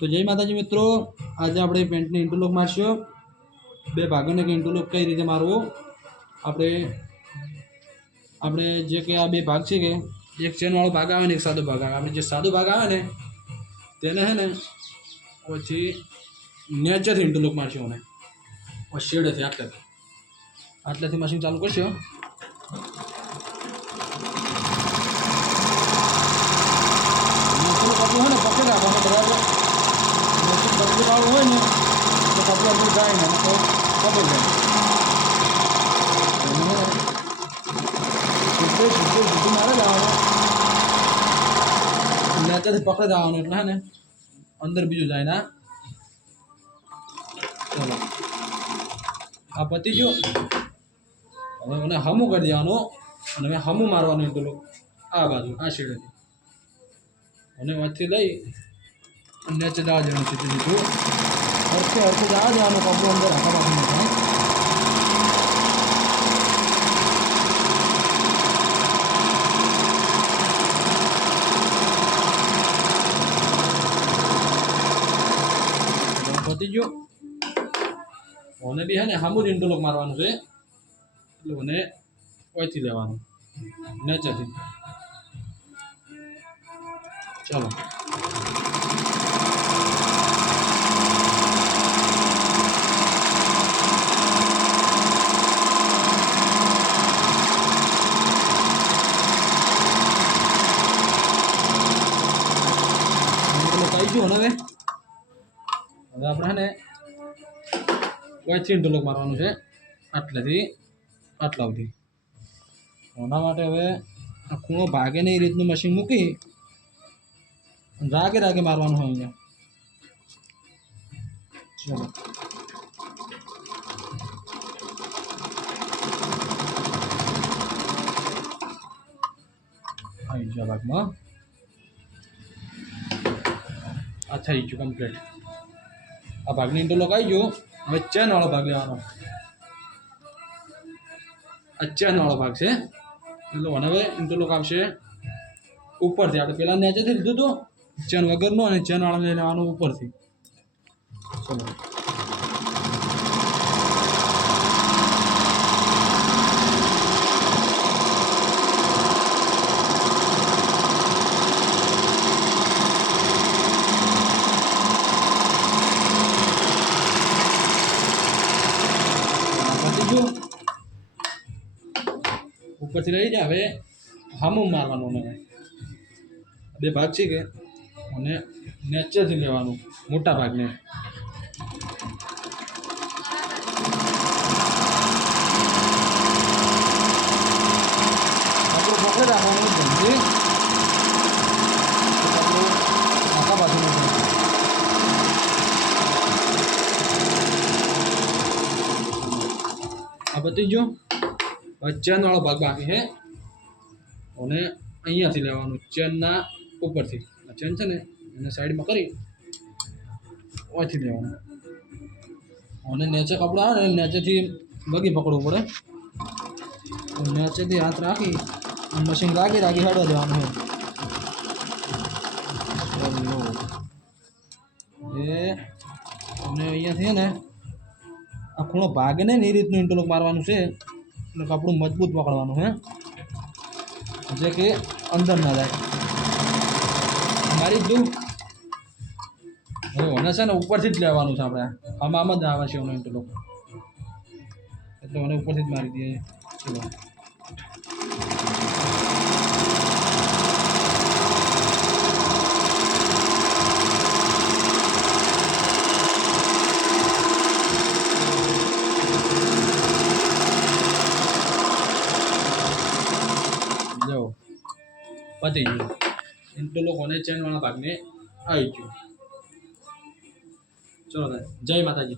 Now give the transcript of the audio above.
तो जय माताजी मित्रों, आज આપણે પેન્ટને ઇન્ટરલોક મારશું। બે ભાગોને કે ઇન્ટરલોક કઈ રીતે મારવું આપણે આપણે જે કે આ બે ભાગ છે કે એક ચેન વાળો ભાગ આવે ને એક સાદો ભાગ આવે। આપણે જે સાદો ભાગ આવે ને તેને હે ને પછી નેચરથી ઇન્ટરલોક મારશું અને શેડેથી આટલેથી મશીન ચાલુ કરશું। कपड़ू है ना पकड़े आपने बराबर मशीन कपड़ू वालों है ना तो कपड़ा अंदर जाए ना तो कपड़ जाए छुट्टे छुट्टे छुट्टी मारे जाओ नेचर से पकड़े जाओ એટલે है ना अंदर बीजू जाए ना। चलो आ पति जो હવે મને હમું કરી દેવાનો અને મેં હમું મારવાનું પેલું આ બાજુ આ શેડેથી અને વાંચી લઈ અને નીચે જવા દેવાનું સીધું સીધું હરખે હરખે જવા દેવાનું કપડું અંદર આખા બાજુ પતી ગયો। મને બી હે ને હામું જ ઇન્ટરલોક મારવાનું છે એટલે મને ઓયથી લેવાનું નીચેથી। चलो आई गयो હવે આપણે ને કોઈથી ઇન્ટરલોક મારવાનું છે આટલેથી આટલા સુધી। એના માટે હવે આ ખૂણો ભાગે ને એ રીતનું મશીન મૂકી रागे रागे मारवान है अँ। चलो आई जा भाग में आ थी गयु कम्प्लीट। आ भाग ने इंटरलॉक आई गयो। हवे चेन वाळो भाग लेवानो। आ चेन वाळो भाग छे એટલે હવે इंटरलॉक आवशे ઉપરથી। આપણે પેલા નીચેથી લીધું તો चेन वगरनो અને चेन वाळो લઈ લેવાનો ઉપરથી। चलो ઉપરથી લઈ જાય। હવે હામું મારવાનું હવે બે ભાગ છે કે અને નેચરથી લેવાનું મોટા ભાગને આપણું પકડે રાખવાનું જલ્દી આપણું આખા બાજુનું આ બધી જો ચેન વાળો ભાગ બાકી છે અને અહીંયાથી લેવાનું ચેનના ઉપરથી ચેન છે ને એને સાઈડમાં કરી ઓયથી લેવાનું અને નીચે કપડું આવે ને નીચેથી બગી પકડવું પડે। નીચેથી હાથ રાખી મશીન રાખી રાખી હેડવા દેવાનું છે। એ અને અહીંયાથી ને આ ખૂણો ભાગે ને એ રીતનું ઇન્ટરલોક મારવાનું છે એટલે કપડું મજબૂત પકડવાનું છે જે કે અંદર ના જાય। મારી દઉં હવે મને છે ને ઉપરથી જ લેવાનું છે આપણે આમ જ આવે છે એનો ઇન્ટરલોક એટલે મને ઉપરથી જ મારી દઈએ। ચલો જો પતી ગયું इंटरलॉक होने चैन वाला भाग में आई गयो। चलो जय माता जी।